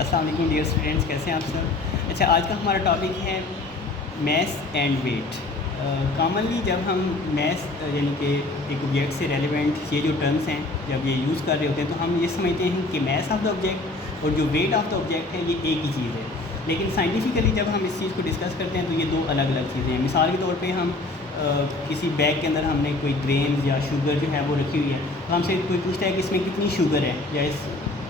अस्सलाम वालेकुम dear students, कैसे हैं आप सब। अच्छा, आज का हमारा टॉपिक है मैस एंड वेट। कॉमनली जब हम मैस यानी कि एक ऑब्जेक्ट से रेलिवेंट ये जो टर्म्स हैं जब ये यूज़ कर रहे होते हैं तो हम ये समझते हैं कि मैस ऑफ द ऑब्जेक्ट और जो वेट ऑफ द ऑब्जेक्ट है ये एक ही चीज़ है। लेकिन साइंटिफिकली जब हम इस चीज़ को डिस्कस करते हैं तो ये दो अलग अलग चीज़ें हैं। मिसाल के तौर पे हम किसी बैग के अंदर हमने कोई ग्रेन या शुगर जो है वो रखी हुई है, तो हमसे कोई पूछता है कि इसमें कितनी शुगर है या इस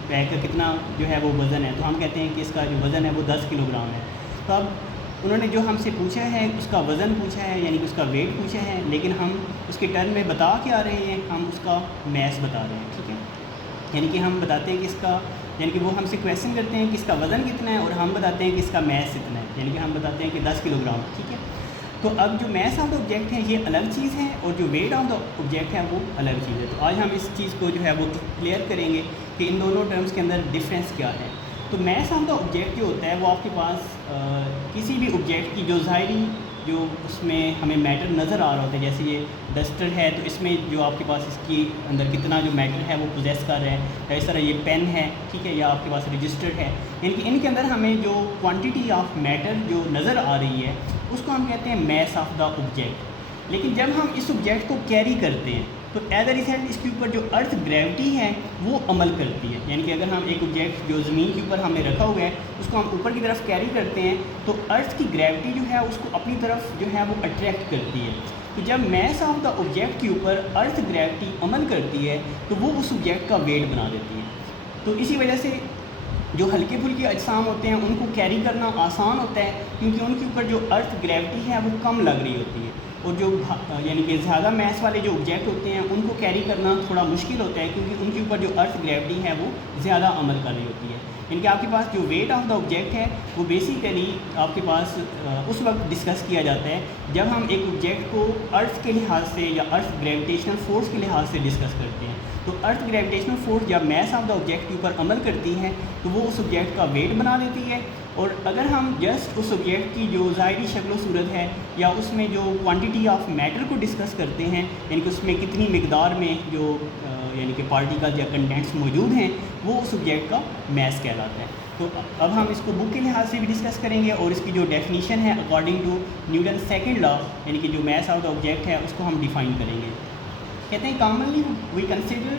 बैग का कितना जो है वो वज़न है, तो हम कहते हैं कि इसका जो वज़न है वो 10 किलोग्राम है। तो अब उन्होंने जो हमसे पूछा है उसका वज़न पूछा है, यानी कि उसका वेट पूछा है, लेकिन हम उसके टर्म में बता क्या रहे हैं, हम उसका मैस बता रहे हैं। ठीक है, यानी कि हम बताते हैं कि इसका, यानी कि वो हमसे क्वेश्चन करते हैं कि इसका वज़न कितना है और हम बताते हैं कि इसका मैस इतना है, यानी कि हम बताते हैं कि 10 किलोग्राम। ठीक है, तो अब जो मैस ऑफ द ऑब्जेक्ट है ये अलग चीज़ है और जो वेट ऑफ द ऑब्जेक्ट है वो अलग चीज़ है। तो आज हम इस चीज़ को जो है वो क्लियर करेंगे कि इन दोनों टर्म्स के अंदर डिफरेंस क्या है। तो मैस ऑफ द ऑब्जेक्ट जो होता है वो आपके पास किसी भी ऑब्जेक्ट की जो ज़ाहिरी जो उसमें हमें मैटर नज़र आ रहा होता है, जैसे ये डस्टर है तो इसमें जो आपके पास इसकी अंदर कितना जो मैटर है वो पोजेस कर रहा है, या इस तरह ये पेन है, ठीक है, या आपके पास रजिस्टर है, यानी कि इनके अंदर हमें जो क्वांटिटी ऑफ मैटर जो नज़र आ रही है उसको हम कहते हैं मैस ऑफ द ऑब्जेक्ट। लेकिन जब हम इस ऑब्जेक्ट को कैरी करते हैं तो एज अ रिजल्ट इसके ऊपर जो अर्थ ग्रेविटी है वो अमल करती है, यानी कि अगर हम एक ऑब्जेक्ट जो ज़मीन के ऊपर हमने रखा हुआ है उसको हम ऊपर की तरफ कैरी करते हैं तो अर्थ की ग्रेविटी जो है उसको अपनी तरफ जो है वो अट्रैक्ट करती है। तो जब मैस ऑफ द ऑब्जेक्ट के ऊपर अर्थ ग्रेविटी अमल करती है तो वो उस ऑब्जेक्ट का वेट बना देती है। तो इसी वजह से जो हल्के फुल्के अजसाम होते हैं उनको कैरी करना आसान होता है, क्योंकि उनके ऊपर जो अर्थ ग्रेविटी है वो कम लग रही होती है, और जो यानी कि ज़्यादा मैस वाले जो ऑब्जेक्ट होते हैं उनको कैरी करना थोड़ा मुश्किल होता है, क्योंकि उनके ऊपर जो अर्थ ग्रेविटी है वो ज़्यादा अमल कर रही होती है। इनके आपके पास जो वेट ऑफ द ऑब्जेक्ट है वो बेसिकली आपके पास उस वक्त डिस्कस किया जाता है जब हम एक ऑब्जेक्ट को अर्थ के लिहाज से या अर्थ ग्रेविटेशनल फोर्स के लिहाज से डिस्कस करते हैं। तो अर्थ ग्रेविटेशनल फोर्स जब मैस ऑफ द ऑब्जेक्ट के ऊपर अमल करती है तो वो उस ऑब्जेक्ट का वेट बना देती है, और अगर हम जस्ट उस ऑब्जेक्ट की जो ज़ाहिरी शक्ल सूरत है या उसमें जो क्वांटिटी ऑफ मैटर को डिस्कस करते हैं, यानी कि उसमें कितनी मिकदार में जो यानी कि पार्टिकल या कंटेंट्स मौजूद हैं, वो उस ऑब्जेक्ट का मैस कहलाता है। तो अब हम इसको बुक के लिहाज से भी डिस्कस करेंगे और इसकी जो डेफिनीशन है according to Newton second law, यानी कि जो मैस ऑफ द ऑब्जेक्ट है उसको हम डिफ़ाइन करेंगे। कहते हैं commonly we consider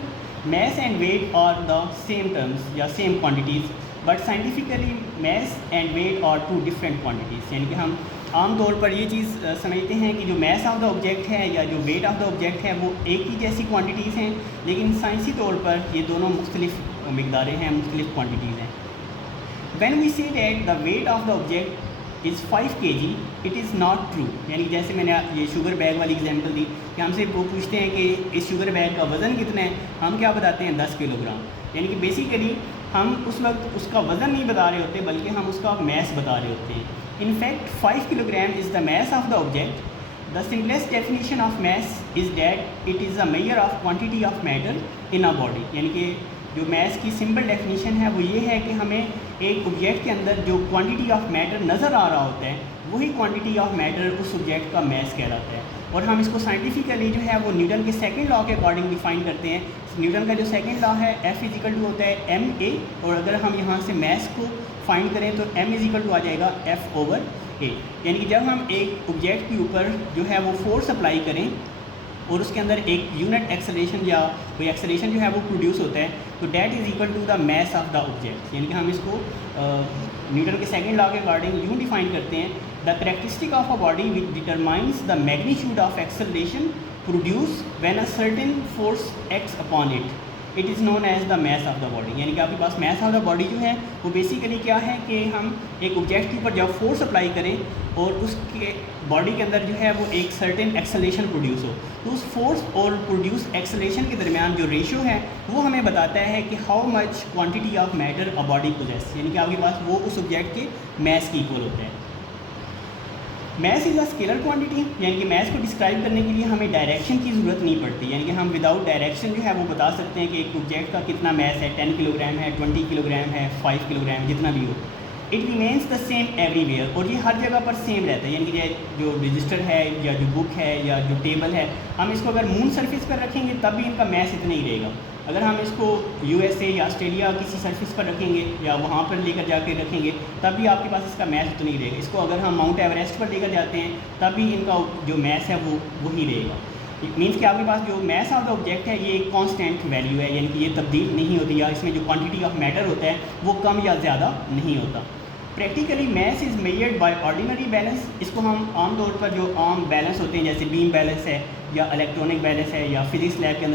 mass and weight are the same terms या same quantities, but scientifically mass and weight are two different quantities. यानी कि हम आम तौर पर ये चीज़ समझते हैं कि जो मैस ऑफ द ऑब्जेक्ट है या जो वेट ऑफ द ऑब्जेक्ट है वो एक ही जैसी क्वांटिटीज़ हैं, लेकिन साइंसी तौर पर ये दोनों मुख्तलिफ मिकदारें हैं, मुख्तलिफ क्वांटिटीज़ हैं। When we say that the weight of the object is 5 kg, it is not true। यानी जैसे मैंने ये शुगर बैग वाली एग्जांपल दी कि हमसे वो पूछते हैं कि इस शुगर बैग का वज़न कितना है, हम क्या बताते हैं 10 किलोग्राम। यानी कि बेसिकली हम उस वक्त उसका वज़न नहीं बता रहे होते बल्कि हम उसका मैस बता रहे होते हैं। In fact 5 kilogram is the mass of the object। The simplest definition of mass is that it is a measure of quantity of matter in a body। यानी कि जो मैस की सिंपल डेफिनेशन है वो ये है कि हमें एक ऑब्जेक्ट के अंदर जो क्वांटिटी ऑफ मैटर नज़र आ रहा होता है वही क्वांटिटी ऑफ मैटर उस ऑब्जेक्ट का मैस कहलाता है। और हम इसको साइंटिफिकली जो है वो न्यूटन के सेकंड लॉ के अकॉर्डिंग डिफाइन करते हैं। न्यूटन का जो सेकंड लॉ है F इजिकल टू होता है ma, और अगर हम यहाँ से मैस को फाइंड करें तो m इजिकल टू आ जाएगा F/a। यानी कि जब हम एक ऑब्जेक्ट के ऊपर जो है वो फोर्स अप्लाई करें और उसके अंदर एक यूनिट एक्सेलरेशन या कोई एक्सेलरेशन जो है वो प्रोड्यूस होता है तो that is equal to the mass of the object. यानी कि हम इसको न्यूटन के सेकंड लॉ के अकॉर्डिंग यूँ डिफाइन करते हैं, the characteristic of a body which determines the magnitude of acceleration produce when a certain force acts upon it, it is known as the mass of the body. यानी कि आपके पास mass of the body जो है वो basically क्या है कि हम एक ऑब्जेक्ट के ऊपर जब फोर्स अप्लाई करें और उसके बॉडी के अंदर जो है वो एक सर्टेन एक्सेलरेशन प्रोड्यूस हो, तो उस फोर्स और प्रोड्यूस एक्सेलरेशन के दरमियान जो रेशियो है वो हमें बताता है कि how much quantity of matter a body possesses. यानी कि आपके पास वो उस ऑब्जेक्ट के मैस की इक्वल होता है। Mass is a scalar quantity, यानी कि मैस को डिस्क्राइब करने के लिए हमें डायरेक्शन की ज़रूरत नहीं पड़ती। यानी कि हम विदाउट डायरेक्शन जो है वो बता सकते हैं कि एक ऑब्जेक्ट का कितना मैस है, 10 किलोग्राम है, 20 किलोग्राम है, 5 किलोग्राम, जितना भी हो। It remains the same everywhere, और ये हर जगह पर सेम रहता है। यानी कि जो रजिस्टर है या जो बुक है या जो टेबल है, हम इसको अगर मून सरफेस पर रखेंगे तब भी इनका मैस इतना ही रहेगा। अगर हम इसको यूएसए या ऑस्ट्रेलिया किसी सरफेस पर रखेंगे या वहाँ पर लेकर जाके रखेंगे तब भी आपके पास इसका मैस तो नहीं रहेगा। इसको अगर हम माउंट एवरेस्ट पर लेकर जाते हैं तब भी इनका जो मैस है वो वही रहेगा। इट मीन्स कि आपके पास जो मैस ऑफ द ऑब्जेक्ट है ये एक कांस्टेंट वैल्यू है, यानी कि ये तब्दील नहीं होती, या इसमें जो क्वांटिटी ऑफ मैटर होता है वो कम या ज़्यादा नहीं होता। Practically mass is measured by ordinary balance. इसको हम आम तौर पर जो आम बैलेंस होते हैं जैसे बीम बैलेंस है या इलेक्ट्रॉनिक बैलेंस है या फिजिक्स लैब के अंदर